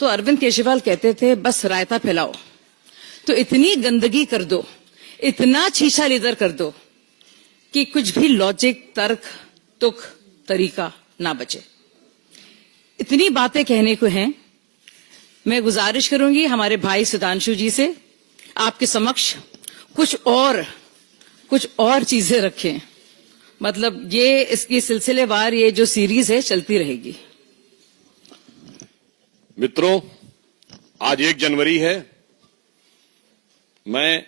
तो अरविंद केजरीवाल कहते थे बस रायता फैलाओ, तो इतनी गंदगी कर दो, इतना छीछा लेदर कर दो कि कुछ भी लॉजिक, तर्क, तुक, तरीका ना बचे। इतनी बातें कहने को हैं। मैं गुजारिश करूंगी हमारे भाई सुधांशु जी से, आपके समक्ष कुछ और चीजें रखें। मतलब ये इसकी सिलसिलेवार ये जो सीरीज है चलती रहेगी। मित्रों, आज 1 जनवरी है। मैं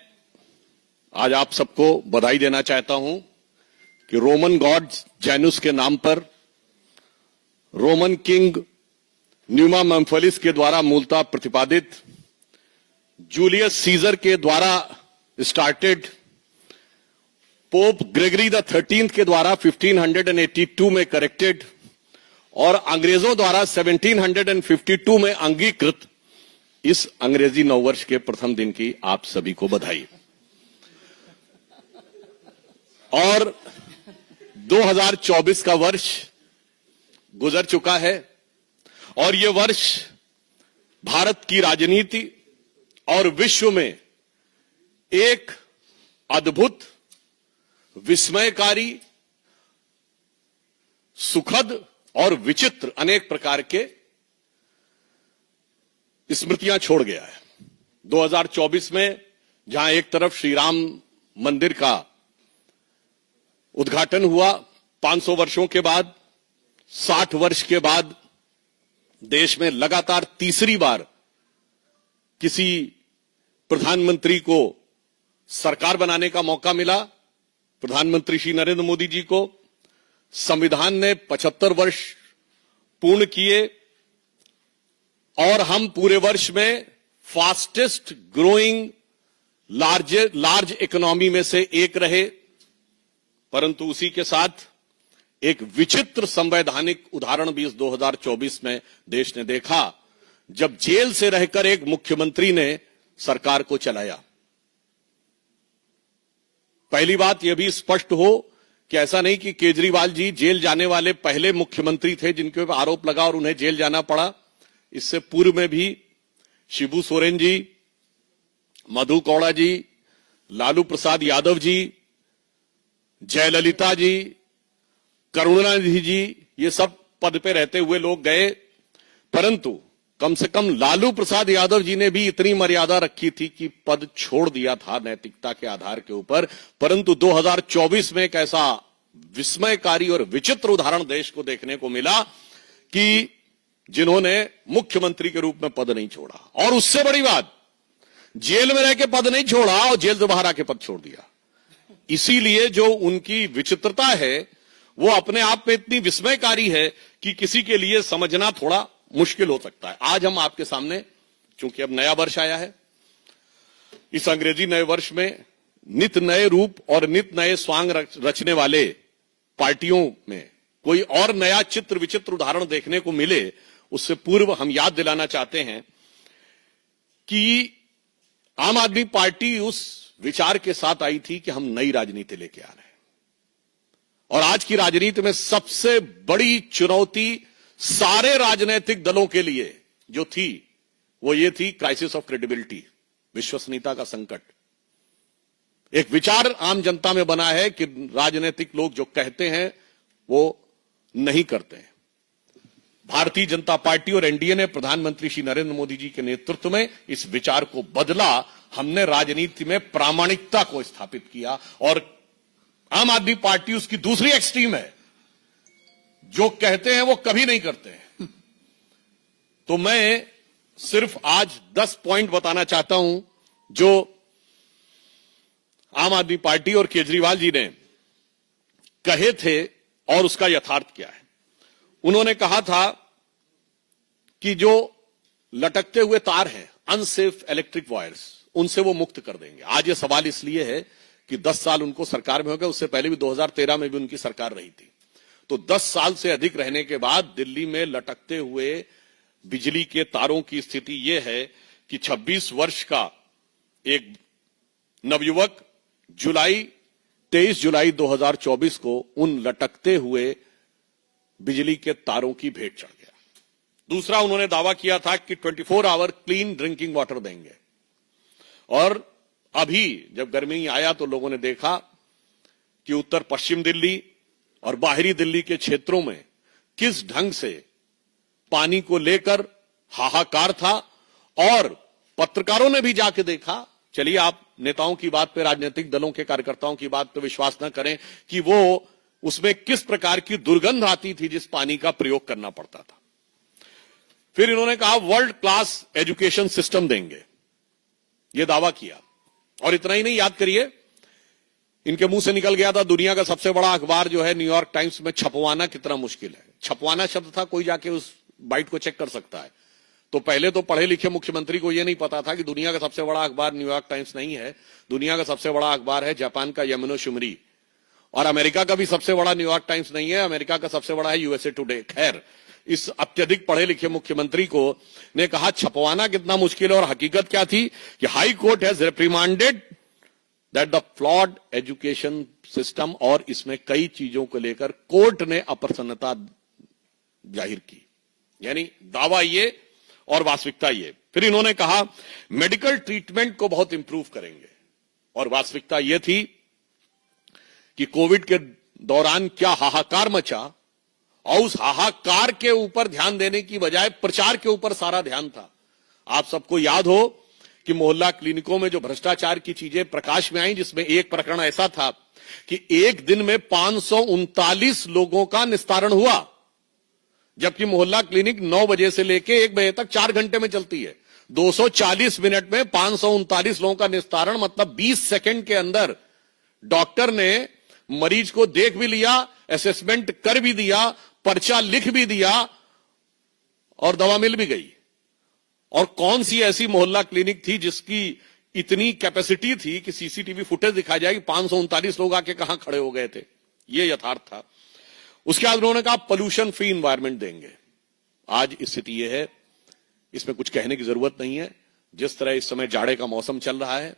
आज आप सबको बधाई देना चाहता हूं कि रोमन गॉड जैनुस के नाम पर रोमन किंग न्यूमा मेम्फिलिस के द्वारा मूलतः प्रतिपादित, जूलियस सीजर के द्वारा started, pope Gregory the 13th के द्वारा 1582 में करेक्टेड और अंग्रेजों द्वारा 1752 में अंगीकृत इस अंग्रेजी नववर्ष के प्रथम दिन की आप सभी को बधाई। और 2024 का वर्ष गुजर चुका है और यह वर्ष भारत की राजनीति और विश्व में एक अद्भुत, विस्मयकारी, सुखद और विचित्र अनेक प्रकार के स्मृतियां छोड़ गया है। 2024 में जहां एक तरफ श्री राम मंदिर का उद्घाटन हुआ 500 वर्षों के बाद, 60 वर्ष के बाद देश में लगातार तीसरी बार किसी प्रधानमंत्री को सरकार बनाने का मौका मिला। प्रधानमंत्री श्री नरेंद्र मोदी जी को संविधान ने 75 वर्ष पूर्ण किए और हम पूरे वर्ष में फास्टेस्ट ग्रोइंग लार्ज इकोनॉमी में से एक रहे। परंतु उसी के साथ एक विचित्र संवैधानिक उदाहरण भी इस 2024 में देश ने देखा, जब जेल से रहकर एक मुख्यमंत्री ने सरकार को चलाया। पहली बात यह भी स्पष्ट हो कि ऐसा नहीं कि केजरीवाल जी जेल जाने वाले पहले मुख्यमंत्री थे जिनके ऊपर आरोप लगा और उन्हें जेल जाना पड़ा। इससे पूर्व में भी शिबू सोरेन जी, मधु कौड़ा जी, लालू प्रसाद यादव जी, जयललिता जी, करुणानिधि जी, ये सब पद पे रहते हुए लोग गए। परंतु कम से कम लालू प्रसाद यादव जी ने भी इतनी मर्यादा रखी थी कि पद छोड़ दिया था नैतिकता के आधार के ऊपर। परंतु 2024 में एक ऐसा विस्मयकारी और विचित्र उदाहरण देश को देखने को मिला कि जिन्होंने मुख्यमंत्री के रूप में पद नहीं छोड़ा, और उससे बड़ी बात, जेल में रह के पद नहीं छोड़ा और जेल से बाहर आके पद छोड़ दिया। इसीलिए जो उनकी विचित्रता है वो अपने आप में इतनी विस्मयकारी है कि किसी के लिए समझना थोड़ा मुश्किल हो सकता है। आज हम आपके सामने, चूंकि अब नया वर्ष आया है, इस अंग्रेजी नए वर्ष में नित नए रूप और नित नए स्वांग रचने वाले पार्टियों में कोई और नया चित्र विचित्र उदाहरण देखने को मिले, उससे पूर्व हम याद दिलाना चाहते हैं कि आम आदमी पार्टी उस विचार के साथ आई थी कि हम नई राजनीति लेके आ रहे हैं। और आज की राजनीति में सबसे बड़ी चुनौती सारे राजनीतिक दलों के लिए जो थी वो ये थी क्राइसिस ऑफ क्रेडिबिलिटी, विश्वसनीयता का संकट। एक विचार आम जनता में बना है कि राजनीतिक लोग जो कहते हैं वो नहीं करते हैं। भारतीय जनता पार्टी और एनडीए ने प्रधानमंत्री श्री नरेंद्र मोदी जी के नेतृत्व में इस विचार को बदला। हमने राजनीति में प्रामाणिकता को स्थापित किया और आम आदमी पार्टी उसकी दूसरी एक्सट्रीम है, जो कहते हैं वो कभी नहीं करते हैं। तो मैं सिर्फ आज 10 पॉइंट बताना चाहता हूं जो आम आदमी पार्टी और केजरीवाल जी ने कहे थे और उसका यथार्थ क्या है। उन्होंने कहा था कि जो लटकते हुए तार हैं, अनसेफ इलेक्ट्रिक वायर्स, उनसे वो मुक्त कर देंगे। आज ये सवाल इसलिए है कि 10 साल उनको सरकार में हो गए, उससे पहले भी 2013 में भी उनकी सरकार रही थी। तो 10 साल से अधिक रहने के बाद दिल्ली में लटकते हुए बिजली के तारों की स्थिति यह है कि 26 वर्ष का एक नवयुवक 23 जुलाई 2024 को उन लटकते हुए बिजली के तारों की भेंट चढ़ गया। दूसरा उन्होंने दावा किया था कि 24 आवर क्लीन ड्रिंकिंग वाटर देंगे। और अभी जब गर्मी आया तो लोगों ने देखा कि उत्तर पश्चिम दिल्ली और बाहरी दिल्ली के क्षेत्रों में किस ढंग से पानी को लेकर हाहाकार था। और पत्रकारों ने भी जाके देखा। चलिए, आप नेताओं की बात पे, राजनीतिक दलों के कार्यकर्ताओं की बात पे विश्वास न करें कि वो उसमें किस प्रकार की दुर्गंध आती थी जिस पानी का प्रयोग करना पड़ता था। फिर इन्होंने कहा वर्ल्ड क्लास एजुकेशन सिस्टम देंगे, यह दावा किया। और इतना ही नहीं, याद करिए, इनके मुंह से निकल गया था दुनिया का सबसे बड़ा अखबार जो है न्यूयॉर्क टाइम्स में छपवाना कितना मुश्किल है। छपवाना शब्द था, कोई जाके उस बाइट को चेक कर सकता है। तो पहले तो पढ़े लिखे मुख्यमंत्री को यह नहीं पता था कि दुनिया का सबसे बड़ा अखबार न्यूयॉर्क टाइम्स नहीं है, दुनिया का सबसे बड़ा अखबार है जापान का यमुनो शिमरी। और अमेरिका का भी सबसे बड़ा न्यूयॉर्क टाइम्स नहीं है, अमेरिका का सबसे बड़ा है यूएसए टुडे। खैर, इस अत्यधिक पढ़े लिखे मुख्यमंत्री को ने कहा छपवाना कितना मुश्किल है। और हकीकत क्या थी कि high court has reprimanded that the flawed education system, और इसमें कई चीजों को लेकर कोर्ट ने अप्रसन्नता जाहिर की। यानी दावा ये और वास्तविकता ये। फिर इन्होंने कहा मेडिकल ट्रीटमेंट को बहुत इंप्रूव करेंगे, और वास्तविकता यह थी कि कोविड के दौरान क्या हाहाकार मचा, और उस हाहाकार के ऊपर ध्यान देने की बजाय प्रचार के ऊपर सारा ध्यान था। आप सबको याद हो कि मोहल्ला क्लिनिकों में जो भ्रष्टाचार की चीजें प्रकाश में आई, जिसमें एक प्रकरण ऐसा था कि एक दिन में 539 लोगों का निस्तारण हुआ, जबकि मोहल्ला क्लिनिक 9 बजे से लेके 1 बजे तक 4 घंटे में चलती है। 240 मिनट में 539 लोगों का निस्तारण, मतलब 20 सेकंड के अंदर डॉक्टर ने मरीज को देख भी लिया, असेसमेंट कर भी दिया, पर्चा लिख भी दिया और दवा मिल भी गई। और कौन सी ऐसी मोहल्ला क्लिनिक थी जिसकी इतनी कैपेसिटी थी कि सीसीटीवी फुटेज दिखा जाएगी 539 लोग आके कहां खड़े हो गए थे। यह यथार्थ था। उसके बाद उन्होंने कहा पोल्यूशन फ्री एनवायरनमेंट देंगे। आज स्थिति यह है, इसमें कुछ कहने की जरूरत नहीं है। जिस तरह इस समय जाड़े का मौसम चल रहा है,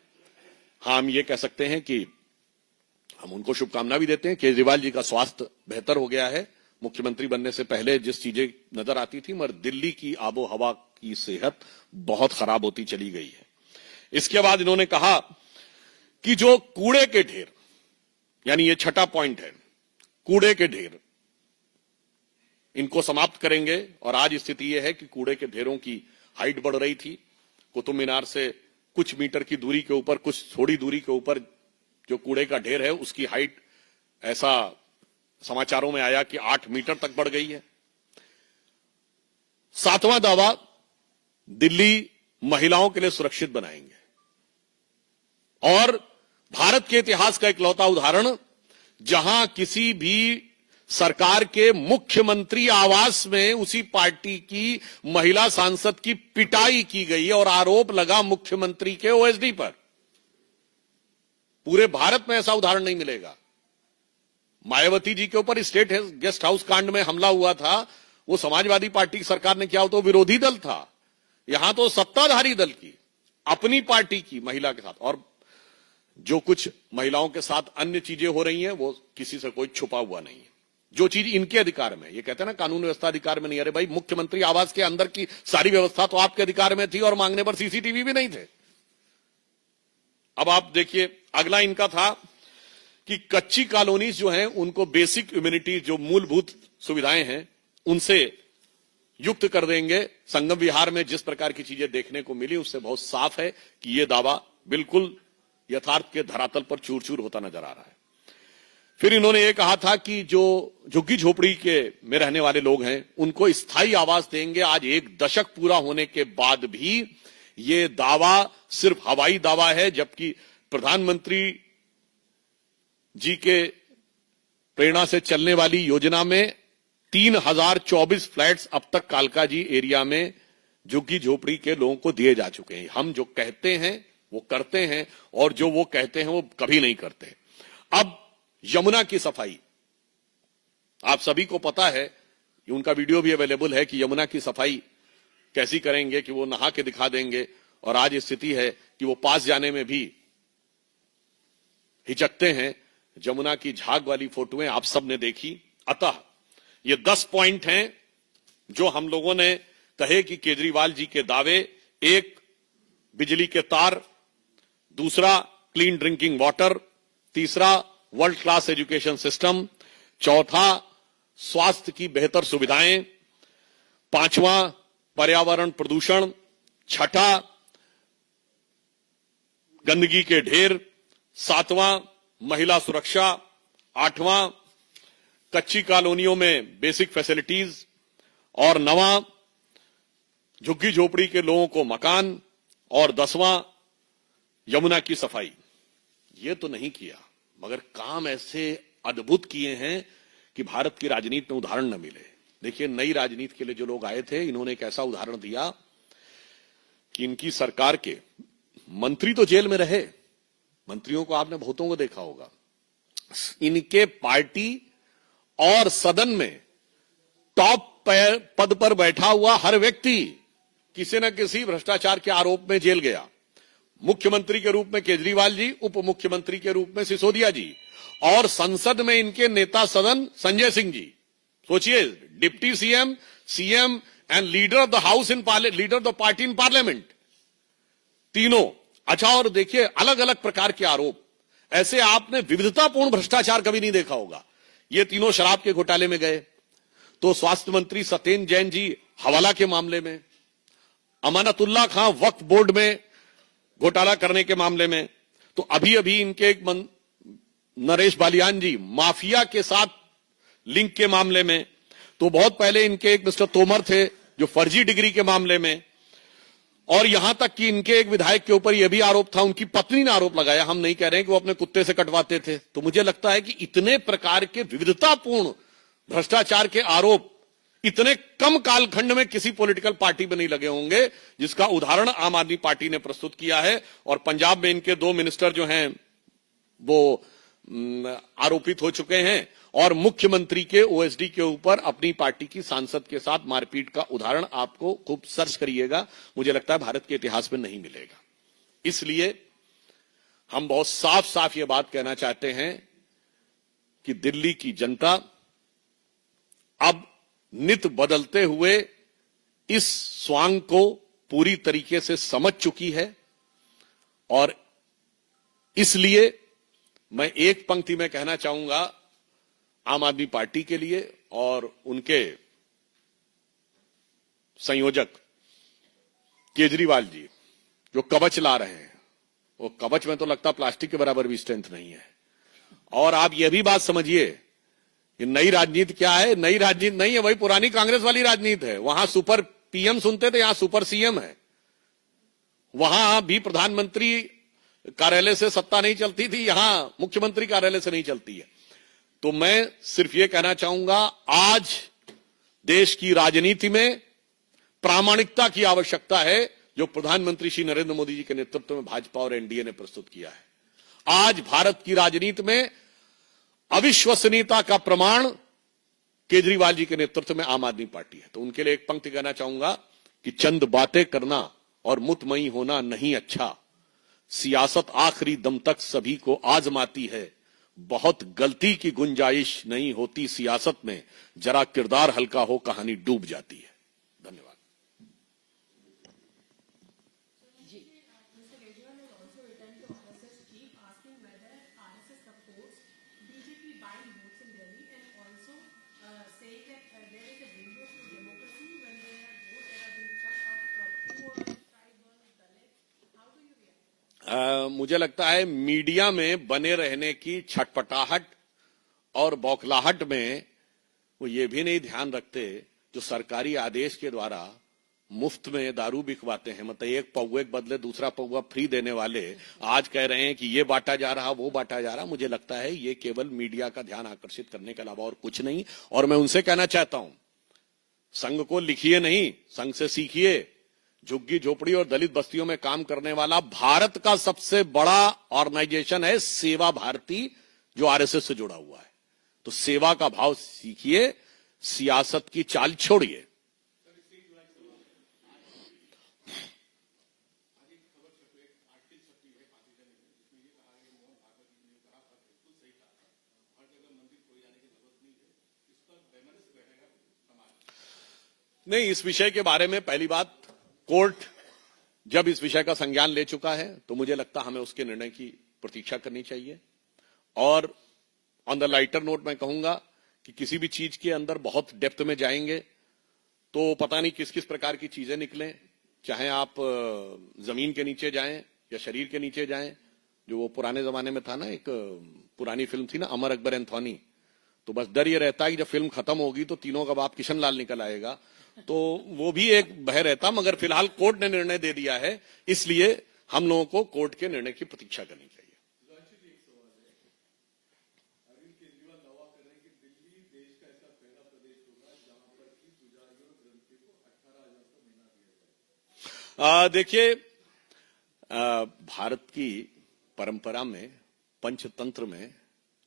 हाँ, हम ये कह सकते हैं कि हम उनको शुभकामना भी देते हैं। केजरीवाल जी का स्वास्थ्य बेहतर हो गया है। मुख्यमंत्री बनने से पहले जिस चीजें नजर आती थी, मगर दिल्ली की आबो हवा की सेहत बहुत खराब होती चली गई है। इसके बाद इन्होंने कहा कि जो कूड़े के ढेर, यानी ये छठा पॉइंट है, कूड़े के ढेर, इनको समाप्त करेंगे। और आज स्थिति यह है कि कूड़े के ढेरों की हाइट बढ़ रही थी। कुतुब मीनार से कुछ मीटर की दूरी के ऊपर, कुछ थोड़ी दूरी के ऊपर जो कूड़े का ढेर है, उसकी हाइट ऐसा समाचारों में आया कि 8 मीटर तक बढ़ गई है। 7वां दावा, दिल्ली महिलाओं के लिए सुरक्षित बनाएंगे। और भारत के इतिहास का इकलौता उदाहरण, जहां किसी भी सरकार के मुख्यमंत्री आवास में उसी पार्टी की महिला सांसद की पिटाई की गई और आरोप लगा मुख्यमंत्री के ओएसडी पर। पूरे भारत में ऐसा उदाहरण नहीं मिलेगा। मायावती जी के ऊपर स्टेट गेस्ट हाउस कांड में हमला हुआ था, वो समाजवादी पार्टी की सरकार ने किया, हो तो विरोधी दल था। यहां तो सत्ताधारी दल की, अपनी पार्टी की महिला के साथ। और जो कुछ महिलाओं के साथ अन्य चीजें हो रही हैं, वो किसी से कोई छुपा हुआ नहीं है। जो चीज इनके अधिकार में, ये कहते हैं ना कानून व्यवस्था अधिकार में नहीं। अरे भाई, मुख्यमंत्री आवास के अंदर की सारी व्यवस्था तो आपके अधिकार में थी और मांगने पर सीसीटीवी भी नहीं थे। अब आप देखिए, अगला इनका था कि कच्ची कॉलोनीज जो हैं, उनको बेसिक इम्यूनिटी, जो मूलभूत सुविधाएं हैं, उनसे युक्त कर देंगे। संगम विहार में जिस प्रकार की चीजें देखने को मिली, उससे बहुत साफ है कि यह दावा बिल्कुल यथार्थ के धरातल पर चूर चूर होता नजर आ रहा है। फिर इन्होंने ये कहा था कि जो झुग्गी झोपड़ी के में रहने वाले लोग हैं, उनको स्थायी आवास देंगे। आज 1 दशक पूरा होने के बाद भी ये दावा सिर्फ हवाई दावा है, जबकि प्रधानमंत्री जी के प्रेरणा से चलने वाली योजना में 3024 फ्लैट्स अब तक कालकाजी एरिया में झुग्गी झोपड़ी के लोगों को दिए जा चुके हैं। हम जो कहते हैं वो करते हैं, और जो वो कहते हैं वो कभी नहीं करते। अब यमुना की सफाई, आप सभी को पता है, उनका वीडियो भी अवेलेबल है कि यमुना की सफाई कैसी करेंगे, कि वो नहा के दिखा देंगे। और आज स्थिति है कि वो पास जाने में भी हिचकते हैं। यमुना की झाग वाली फोटोएं आप सब ने देखी। अतः ये 10 पॉइंट हैं जो हम लोगों ने कहे कि केजरीवाल जी के दावे, एक बिजली के तार, दूसरा क्लीन ड्रिंकिंग वाटर, तीसरा वर्ल्ड क्लास एजुकेशन सिस्टम, चौथा स्वास्थ्य की बेहतर सुविधाएं, पांचवा पर्यावरण प्रदूषण, छठा गंदगी के ढेर, सातवां महिला सुरक्षा, आठवां कच्ची कॉलोनियों में बेसिक फैसिलिटीज और नवां झुग्गी झोपड़ी के लोगों को मकान और 10वां यमुना की सफाई। ये तो नहीं किया, मगर काम ऐसे अद्भुत किए हैं कि भारत की राजनीति में उदाहरण न मिले। देखिए, नई राजनीति के लिए जो लोग आए थे, इन्होंने एक ऐसा उदाहरण दिया कि इनकी सरकार के मंत्री तो जेल में रहे, मंत्रियों को आपने बहुतों को देखा होगा, इनके पार्टी और सदन में टॉप पद पर बैठा हुआ हर व्यक्ति किसी न किसी भ्रष्टाचार के आरोप में जेल गया। मुख्यमंत्री के रूप में केजरीवाल जी, उप मुख्यमंत्री के रूप में सिसोदिया जी, और संसद में इनके नेता सदन संजय सिंह जी। सोचिए, deputy CM, CM and leader of the house in leader of the party in parliament, तीनों। अच्छा, और देखिए अलग अलग प्रकार के आरोप, ऐसे आपने विविधतापूर्ण भ्रष्टाचार कभी नहीं देखा होगा। ये तीनों शराब के घोटाले में गए, तो स्वास्थ्य मंत्री सत्येंद्र जैन जी हवाला के मामले में, अमानतुल्लाह खां वक्फ बोर्ड में घोटाला करने के मामले में, तो अभी अभी इनके एक नरेश बालियान जी माफिया के साथ लिंक के मामले में, तो बहुत पहले इनके एक मिस्टर तोमर थे जो फर्जी डिग्री के मामले में, और यहां तक कि इनके एक विधायक के ऊपर यह भी आरोप था, उनकी पत्नी ने आरोप लगाया, हम नहीं कह रहे हैं कि वो अपने कुत्ते से कटवाते थे। तो मुझे लगता है कि इतने प्रकार के विविधतापूर्ण भ्रष्टाचार के आरोप इतने कम कालखंड में किसी पॉलिटिकल पार्टी में नहीं लगे होंगे, जिसका उदाहरण आम आदमी पार्टी ने प्रस्तुत किया है। और पंजाब में इनके 2 मिनिस्टर जो हैं वो आरोपित हो चुके हैं, और मुख्यमंत्री के ओएसडी के ऊपर अपनी पार्टी की सांसद के साथ मारपीट का उदाहरण आपको खूब सर्च करिएगा, मुझे लगता है भारत के इतिहास में नहीं मिलेगा। इसलिए हम बहुत साफ साफ ये बात कहना चाहते हैं कि दिल्ली की जनता अब नित बदलते हुए इस स्वांग को पूरी तरीके से समझ चुकी है, और इसलिए मैं एक पंक्ति में कहना चाहूंगा आम आदमी पार्टी के लिए और उनके संयोजक केजरीवाल जी जो कवच ला रहे हैं, वो कवच में तो लगता प्लास्टिक के बराबर भी स्ट्रेंथ नहीं है। और आप यह भी बात समझिए कि नई राजनीति क्या है, नई राजनीति नहीं है, वही पुरानी कांग्रेस वाली राजनीति है। वहां सुपर पीएम सुनते थे, यहां सुपर सीएम है। वहां भी प्रधानमंत्री कार्यालय से सत्ता नहीं चलती थी, यहां मुख्यमंत्री कार्यालय से नहीं चलती है। तो मैं सिर्फ ये कहना चाहूंगा, आज देश की राजनीति में प्रामाणिकता की आवश्यकता है, जो प्रधानमंत्री श्री नरेंद्र मोदी जी के नेतृत्व में भाजपा और एनडीए ने प्रस्तुत किया है। आज भारत की राजनीति में अविश्वसनीयता का प्रमाण केजरीवाल जी के नेतृत्व में आम आदमी पार्टी है। तो उनके लिए एक पंक्ति कहना चाहूंगा कि चंद बातें करना और मुतमई होना नहीं अच्छा, सियासत आखिरी दम तक सभी को आजमाती है, बहुत गलती की गुंजाइश नहीं होती सियासत में, जरा किरदार हल्का हो कहानी डूब जाती है। धन्यवाद। मुझे लगता है मीडिया में बने रहने की छटपटाहट और बौखलाहट में वो ये भी नहीं ध्यान रखते, जो सरकारी आदेश के द्वारा मुफ्त में दारू बिकवाते हैं, मतलब एक पौवे के बदले दूसरा पौवा फ्री देने वाले आज कह रहे हैं कि ये बांटा जा रहा, वो बांटा जा रहा। मुझे लगता है ये केवल मीडिया का ध्यान आकर्षित करने के अलावा और कुछ नहीं। और मैं उनसे कहना चाहता हूं, संघ को लिखिए नहीं, संघ से सीखिए। झुग्गी झोपड़ी और दलित बस्तियों में काम करने वाला भारत का सबसे बड़ा ऑर्गेनाइजेशन है सेवा भारती, जो आरएसएस से जुड़ा हुआ है। तो सेवा का भाव सीखिए, सियासत की चाल छोड़िए। नहीं, इस विषय के बारे में पहली बात, कोर्ट जब इस विषय का संज्ञान ले चुका है तो मुझे लगता हमें उसके निर्णय की प्रतीक्षा करनी चाहिए। और ऑन द लाइटर नोट मैं कहूंगा कि किसी भी चीज के अंदर बहुत डेप्थ में जाएंगे तो पता नहीं किस किस प्रकार की चीजें निकलें, चाहे आप जमीन के नीचे जाएं या शरीर के नीचे जाएं। जो वो पुराने जमाने में था ना, एक पुरानी फिल्म थी ना, अमर अकबर एंथोनी, तो बस डर ये रहता है कि जब फिल्म खत्म होगी तो तीनों का बाप किशन लाल निकल आएगा, तो वो भी एक भय रहता। मगर फिलहाल कोर्ट ने निर्णय दे दिया है, इसलिए हम लोगों को कोर्ट के निर्णय की प्रतीक्षा करनी चाहिए। देखिए, भारत की परंपरा में, पंचतंत्र में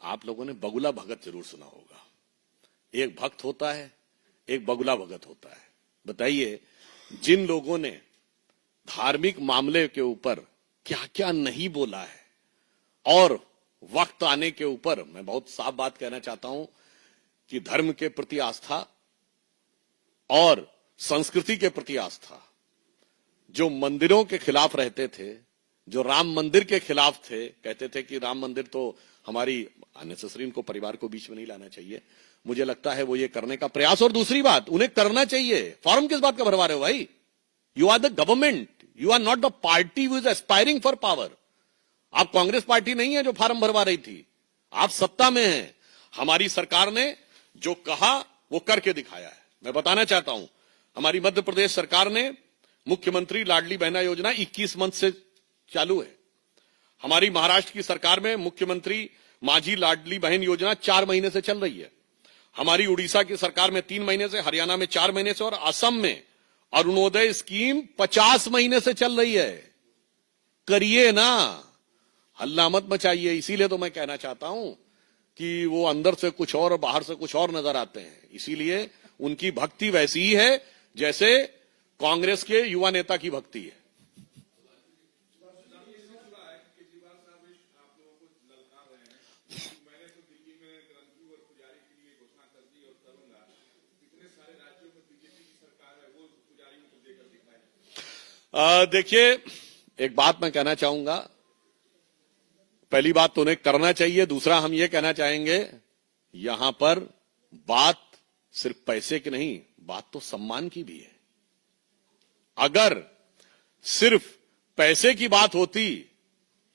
आप लोगों ने बगुला भगत जरूर सुना होगा। एक भक्त होता है, एक बगुला भगत होता है। बताइए, जिन लोगों ने धार्मिक मामले के ऊपर क्या क्या नहीं बोला है, और वक्त आने के ऊपर मैं बहुत साफ बात कहना चाहता हूं कि धर्म के प्रति आस्था और संस्कृति के प्रति आस्था, जो मंदिरों के खिलाफ रहते थे, जो राम मंदिर के खिलाफ थे, कहते थे कि राम मंदिर तो हमारी अननेसेसरी, इनको परिवार को बीच में नहीं लाना चाहिए, मुझे लगता है वो ये करने का प्रयास। और दूसरी बात, उन्हें करना चाहिए। फॉर्म किस बात का भरवा रहे हो भाई? You are the government, you are not the party who is aspiring for power. आप कांग्रेस पार्टी नहीं है जो फॉर्म भरवा रही थी, आप सत्ता में हैं। हमारी सरकार ने जो कहा वो करके दिखाया है। मैं बताना चाहता हूं, हमारी मध्य प्रदेश सरकार ने मुख्यमंत्री लाडली बहना योजना 21 मंथ से चालू है। हमारी महाराष्ट्र की सरकार में मुख्यमंत्री माझी लाडली बहन योजना 4 महीने से चल रही है। हमारी उड़ीसा की सरकार में 3 महीने से, हरियाणा में 4 महीने से, और असम में अरुणोदय स्कीम 50 महीने से चल रही है। करिए ना, हल्ला मत मचाइए। इसीलिए तो मैं कहना चाहता हूं कि वो अंदर से कुछ और बाहर से कुछ और नजर आते हैं। इसीलिए उनकी भक्ति वैसी ही है जैसे कांग्रेस के युवा नेता की भक्ति है। देखिए, एक बात मैं कहना चाहूंगा। पहली बात तो उन्हें करना चाहिए, दूसरा हम ये कहना चाहेंगे, यहां पर बात सिर्फ पैसे की नहीं, बात तो सम्मान की भी है। अगर सिर्फ पैसे की बात होती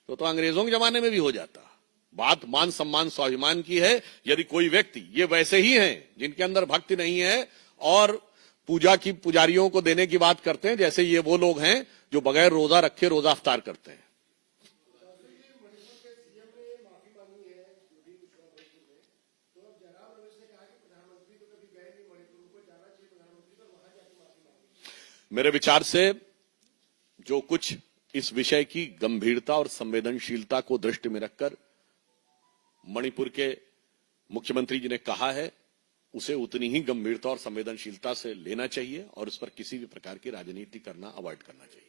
तो अंग्रेजों के जमाने में भी हो जाता। बात मान सम्मान स्वाभिमान की है। यदि कोई व्यक्ति, ये वैसे ही हैं जिनके अंदर भक्ति नहीं है और पूजा की पुजारियों को देने की बात करते हैं, जैसे ये वो लोग हैं जो बगैर रोजा रखे रोजा अफ्तार करते हैं। मेरे विचार से जो कुछ इस विषय की गंभीरता और संवेदनशीलता को दृष्टि में रखकर मणिपुर के मुख्यमंत्री जी ने कहा है, उसे उतनी ही गंभीरता और संवेदनशीलता से लेना चाहिए और उस पर किसी भी प्रकार की राजनीति करना अवॉइड करना चाहिए।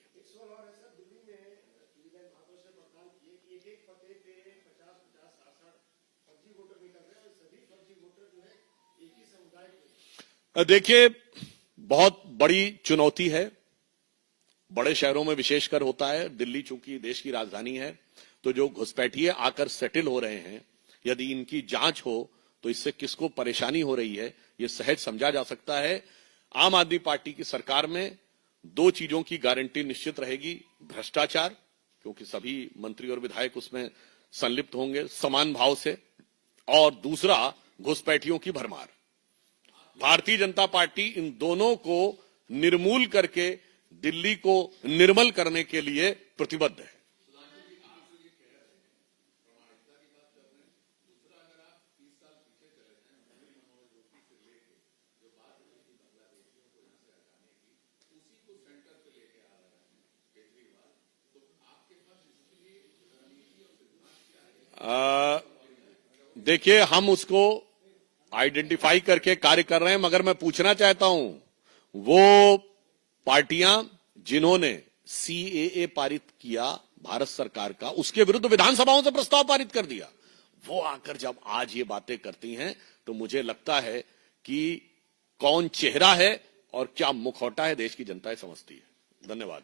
देखिए, बहुत बड़ी चुनौती है। बड़े शहरों में विशेषकर होता है। दिल्ली चूंकि देश की राजधानी है, तो जो घुसपैठिए आकर सेटल हो रहे हैं, यदि इनकी जांच हो तो इससे किसको परेशानी हो रही है ये सहज समझा जा सकता है। आम आदमी पार्टी की सरकार में 2 चीजों की गारंटी निश्चित रहेगी। भ्रष्टाचार, क्योंकि सभी मंत्री और विधायक उसमें संलिप्त होंगे समान भाव से, और दूसरा घुसपैठियों की भरमार। भारतीय जनता पार्टी इन दोनों को निर्मूल करके दिल्ली को निर्मल करने के लिए प्रतिबद्ध है। देखिए, हम उसको आइडेंटिफाई करके कार्य कर रहे हैं, मगर मैं पूछना चाहता हूं, वो पार्टियां जिन्होंने सीएए पारित किया भारत सरकार का, उसके विरुद्ध विधानसभाओं से प्रस्ताव पारित कर दिया, वो आकर जब आज ये बातें करती हैं तो मुझे लगता है कि कौन चेहरा है और क्या मुखौटा है देश की जनता समझती है। धन्यवाद।